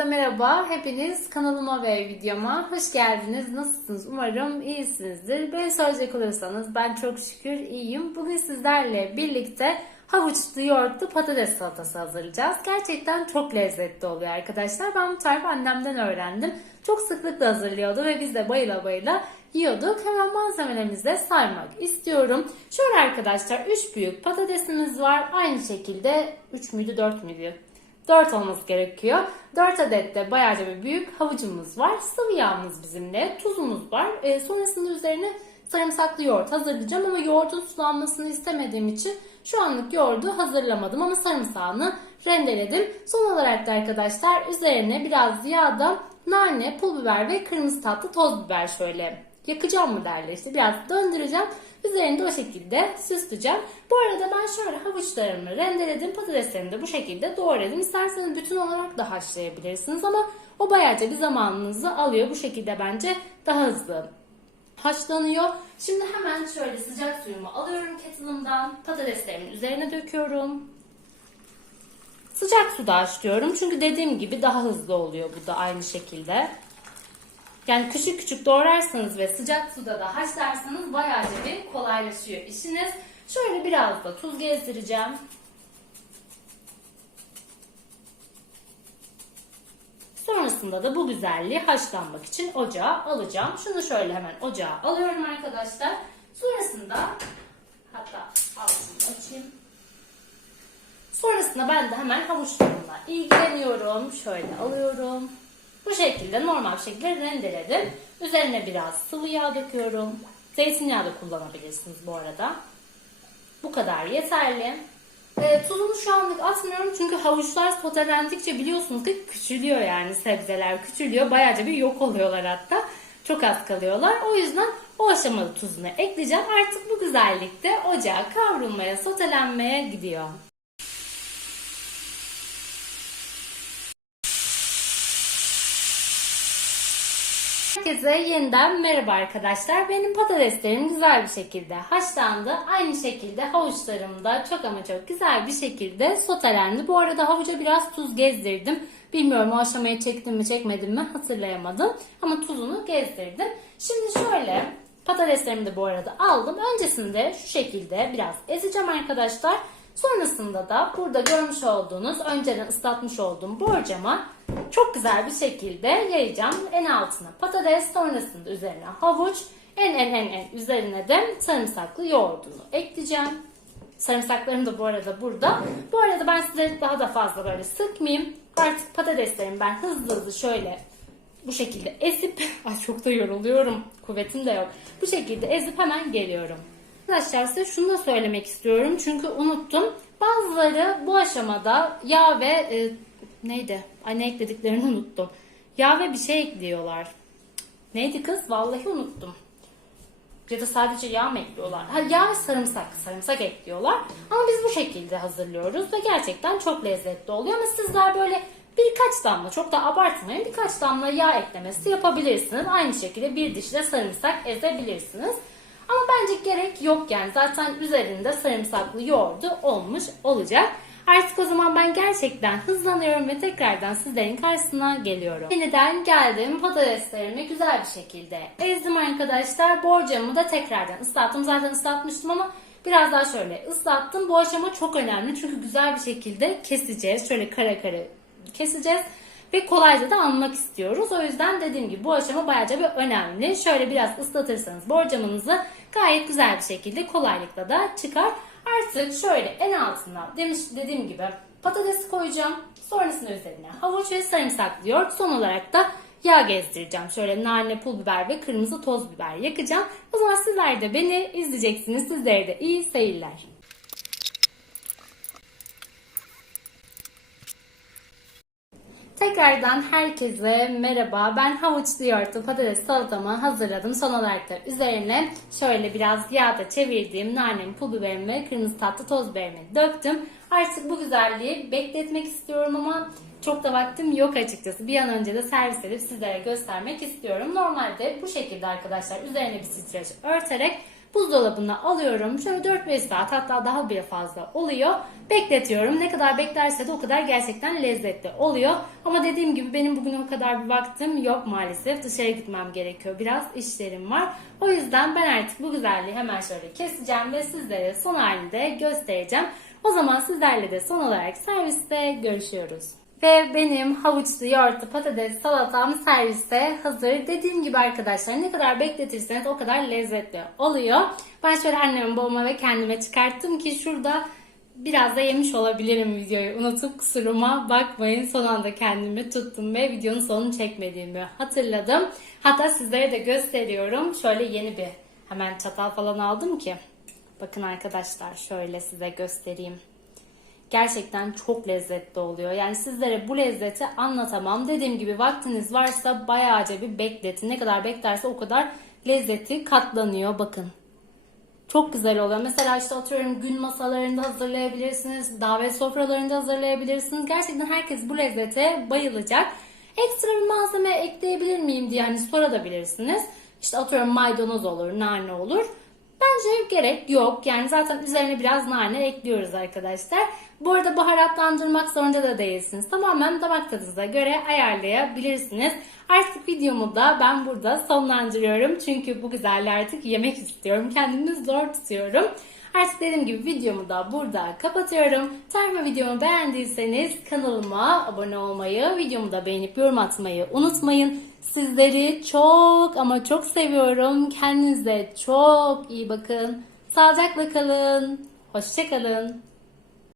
Herkese merhaba. Hepiniz kanalıma ve videoma hoş geldiniz. Nasılsınız? Umarım iyisinizdir. Beni soracak olursanız ben çok şükür iyiyim. Bugün sizlerle birlikte havuçlu yoğurtlu patates salatası hazırlayacağız. Gerçekten çok lezzetli oluyor arkadaşlar. Ben bu tarifi annemden öğrendim. Çok sıklıkla hazırlıyordu ve biz de bayıla bayıla yiyorduk. Hemen malzemelerimizi de saymak istiyorum. Şöyle arkadaşlar 3 büyük patatesimiz var. Aynı şekilde 3 müydü 4 müydü? 4 olması gerekiyor. 4 adet de bayağıca bir büyük havucumuz var. Sıvı yağımız bizimle. Tuzumuz var. E, sonrasında üzerine sarımsaklı yoğurt hazırlayacağım ama yoğurdun sulanmasını istemediğim için şu anlık yoğurdu hazırlamadım ama sarımsağını rendeledim. Son olarak da arkadaşlar üzerine biraz yağda nane, pul biber ve kırmızı tatlı toz biber şöyle yakacağım mı derler işte biraz döndüreceğim. Üzerinde de o şekilde süsleyeceğim. Bu arada ben şöyle havuçlarımı rendeledim. Patateslerimi de bu şekilde doğradım. İsterseniz bütün olarak da haşlayabilirsiniz ama o bayağıca bir zamanınızı alıyor. Bu şekilde bence daha hızlı haşlanıyor. Şimdi hemen şöyle sıcak suyumu alıyorum kettle'ımdan. Patateslerimin üzerine döküyorum. Sıcak suda haşlıyorum. Çünkü dediğim gibi daha hızlı oluyor bu da aynı şekilde. Yani küçük küçük doğrarsanız ve sıcak suda da haşlarsanız bayağı bir kolaylaşıyor işiniz. Şöyle biraz da tuz gezdireceğim. Sonrasında da bu güzelliği haşlanmak için ocağa alacağım. Şunu şöyle hemen ocağa alıyorum arkadaşlar. Sonrasında hatta altını açayım. Sonrasında ben de hemen havuçlarımla ilgileniyorum. Şöyle alıyorum. Bu şekilde normal bir şekilde rendeledim. Üzerine biraz sıvı yağ döküyorum. Zeytinyağı da kullanabilirsiniz bu arada. Bu kadar yeterli. E, tuzunu şu anlık atmıyorum çünkü havuçlar sotelendikçe biliyorsunuz ki küçülüyor yani sebzeler küçülüyor. Bayağıca bir yok oluyorlar hatta. Çok az kalıyorlar. O yüzden o aşamada tuzunu ekleyeceğim. Artık bu güzellikte ocağa kavrulmaya, sotelenmeye gidiyor. Herkese yeniden merhaba arkadaşlar. Benim patateslerim güzel bir şekilde haşlandı. Aynı şekilde havuçlarım da çok ama çok güzel bir şekilde sotelendi. Bu arada havuca biraz tuz gezdirdim. Bilmiyorum o aşamayı çektim mi çekmedim mi hatırlayamadım. Ama tuzunu gezdirdim. Şimdi şöyle patateslerimi de bu arada aldım. Öncesinde şu şekilde biraz ezeceğim arkadaşlar. Sonrasında da burada görmüş olduğunuz önceden ıslatmış olduğum borcama çok güzel bir şekilde yayacağım. En altına patates, sonrasında üzerine havuç, en en en en üzerine de sarımsaklı yoğurdunu ekleyeceğim. Sarımsaklarım da bu arada burada. Bu arada ben size daha da fazla böyle sıkmayayım. Artık patateslerimi ben hızlı hızlı şöyle bu şekilde ezip, ay çok da yoruluyorum, kuvvetim de yok. Bu şekilde ezip hemen geliyorum. Arkadaşlar size şunu da söylemek istiyorum çünkü unuttum. Bazıları bu aşamada yağ ve e, neydi? Ay ne eklediklerini unuttum. Yağ ve bir şey ekliyorlar. Neydi kız? Vallahi unuttum. Ya da sadece yağ mı ekliyorlar? Ha, yağ ve sarımsak. Sarımsak ekliyorlar. Ama biz bu şekilde hazırlıyoruz ve gerçekten çok lezzetli oluyor. Ama sizler böyle birkaç damla, çok da abartmayın, birkaç damla yağ eklemesi yapabilirsiniz. Aynı şekilde bir diş de sarımsak ezebilirsiniz. Bence gerek yok yani. Zaten üzerinde sarımsaklı yoğurdu olmuş olacak. Artık o zaman ben gerçekten hızlanıyorum ve tekrardan sizlerin karşısına geliyorum. Yeniden geldim. Patateslerimi güzel bir şekilde ezdim arkadaşlar. Borcamı da tekrardan ıslattım. Zaten ıslatmıştım ama biraz daha şöyle ıslattım. Bu aşama çok önemli çünkü güzel bir şekilde keseceğiz. Şöyle kare kare keseceğiz ve kolayca da almak istiyoruz. O yüzden dediğim gibi bu aşama bayağı bir önemli. Şöyle biraz ıslatırsanız borcamınızı gayet güzel bir şekilde kolaylıkla da çıkar. Artık şöyle en altına demiş dediğim gibi patates koyacağım. Sonrasında üzerine havuç ve sarımsak diyor. Son olarak da yağ gezdireceğim. Şöyle nane, pul biber ve kırmızı toz biber yakacağım. O zaman sizler de beni izleyeceksiniz. Sizlere de iyi seyirler. Tekrardan herkese merhaba. Ben havuçlu yoğurtlu patates salatamı hazırladım. Son olarak da üzerine şöyle biraz yağda çevirdiğim nanem, pul biberimi ve kırmızı tatlı toz biberimi döktüm. Artık bu güzelliği bekletmek istiyorum ama çok da vaktim yok açıkçası. Bir an önce de servis edip sizlere göstermek istiyorum. Normalde bu şekilde arkadaşlar üzerine bir streç örterek buzdolabına alıyorum. Şöyle 4-5 saat hatta daha bile fazla oluyor. Bekletiyorum. Ne kadar beklerse de o kadar gerçekten lezzetli oluyor. Ama dediğim gibi benim bugün o kadar bir vaktim yok maalesef. Dışarı gitmem gerekiyor. Biraz işlerim var. O yüzden ben artık bu güzelliği hemen şöyle keseceğim ve sizlere son halini de göstereceğim. O zaman sizlerle de son olarak serviste görüşüyoruz. Ve benim havuçlu yoğurtlu patates salatam serviste hazır. Dediğim gibi arkadaşlar ne kadar bekletirseniz o kadar lezzetli oluyor. Ben şöyle anneme babama ve kendime çıkarttım ki şurada biraz da yemiş olabilirim videoyu. Unutup kusuruma bakmayın. Son anda kendimi tuttum ve videonun sonunu çekmediğimi hatırladım. Hatta sizlere de gösteriyorum. Şöyle yeni bir hemen çatal falan aldım ki. Bakın arkadaşlar şöyle size göstereyim gerçekten çok lezzetli oluyor. Yani sizlere bu lezzeti anlatamam. Dediğim gibi vaktiniz varsa bayağıca bir bekletin. Ne kadar beklerse o kadar lezzeti katlanıyor. Bakın. Çok güzel oluyor. Mesela işte atıyorum gün masalarında hazırlayabilirsiniz. Davet sofralarında hazırlayabilirsiniz. Gerçekten herkes bu lezzete bayılacak. Ekstra bir malzeme ekleyebilir miyim diye hani sorabilirsiniz. İşte atıyorum maydanoz olur, nane olur. Bence gerek yok. Yani zaten üzerine biraz nane ekliyoruz arkadaşlar. Bu arada baharatlandırmak zorunda da değilsiniz. Tamamen damak tadınıza göre ayarlayabilirsiniz. Artık videomu da ben burada sonlandırıyorum. Çünkü bu güzelliği artık yemek istiyorum. Kendimi zor tutuyorum. Artık dediğim gibi videomu da burada kapatıyorum. Tarifme videomu beğendiyseniz kanalıma abone olmayı, videomu da beğenip yorum atmayı unutmayın. Sizleri çok ama çok seviyorum. Kendinize çok iyi bakın. Sağlıcakla kalın. Hoşçakalın.